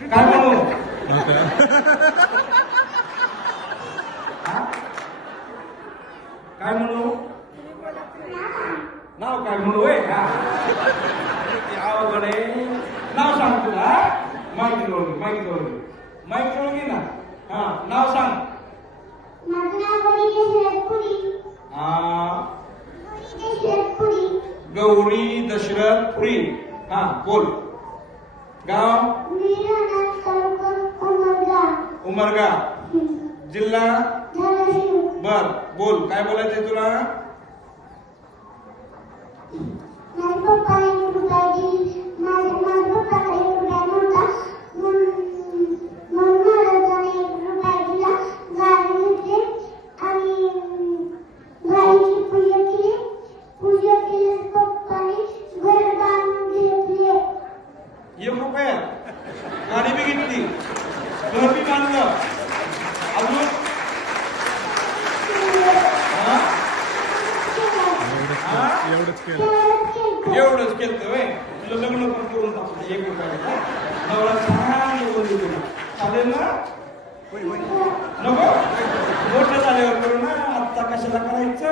काय म्हणू? काय म्हणू? नाव काय म्हणू? अवघड आहे. नाव सांग तुला. माहिती ओळखी ना. हा, नाव सांग. गौरी दशरथ पुरी. हा, बोल. गाव उमरगाव. जिल्हा बर. बोल, काय बोलायचंय तुला? ₹1 गाडी बी घेतली, घर बी बांधलं, अजून एवढंच केलं होय. तुला लग्न पण करून टाकलं ₹1 नवरा छान बोलली तुला. चालेल ना? नको मोठं झाल्यावर करू ना. आत्ता कशाला करायचं?